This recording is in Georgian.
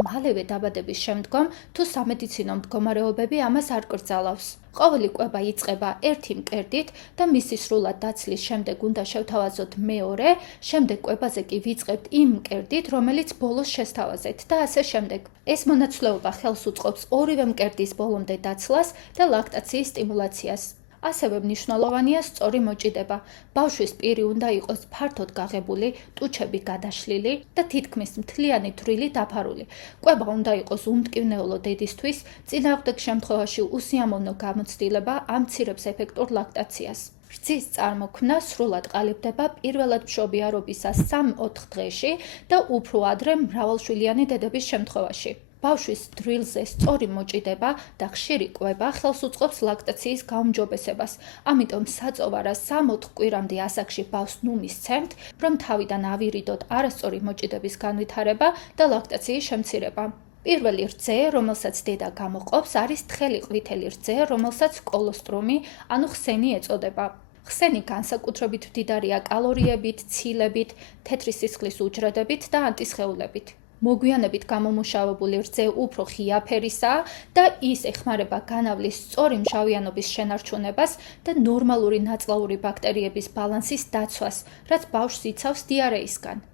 მალევე დაბადების შემდგომ, თუ სამედიცინო მდგომარეობები ამას არ კრძალავს. ყოველი კვება იწყება ერთი მკერდით და მისი სრულად დაცლის შემდეგ უნდა შევთავაზოთ მეორე, შემდეგ კვებაზე კი ვიწყებთ იმ მკერდით, რომელიც ბოლოს შესთავაზეთ და ასე შემდეგ. ეს მონაცვლეობა ხელს უწყობს ორივე მკერდის ბოლომდე დაცლას და ლაქტაციის სტიმულაციას. ასევე მნიშვნელოვანია სწორი მოჭიდება. ბავშვის პირი უნდა იყოს ფართოდ გაღებული, ტუჩები გადაშლილი და თითქმის მთლიანი თვრილი დაფარული. კვება უნდა იყოს უმტკივნეულო დედისთვის, წინააღმდეგ შემთხვევაში უსიამოვნო გამოცდილება ამცირებს ეფექტურ ლაქტაციას. რძის წარმოქმნა სრულად ყალიბდება პირველად მშობიარობისას 3-4 დღეში და უფრო ადრე მრავალშვილიანი დედების შემთხვევაში. ბავშვის დრილზე სწორი მოჭიდება და ხშირი კვება ხელს უწყობს ლაქტაციის გაუმჯობესებას. ამიტომ საწოვარა 3-4 კვირამდე ასაკში ბავშვს ნუ მისცემთ, რომ თავიდან ავირიდოთ არასწორი მოჭიდების განვითარება და ლაქტაციის შემცირება. პირველი რძე, რომელსაც დედა გამოყოფს, არის თხელი ყვითელი რძე, რომელსაც კოლოსტრუმი, ანუ ხსენი ეწოდება. ხსენი განსაკუთრებით მდიდარია კალორიებით, ცილებით, თეთრი სისხლის უჯრედებით და ანტისხეულებით. მოგვიანებით გამომუშავებული რძე უფრო ღია ფერისაა და ის ეხმარება განავლის სწორი მჟავიანობის შენარჩუნებას და ნორმალური ნაწლავური ბაქტერიების ბალანსის დაცვას, რაც ბავშვს იცავს დიარეისგან.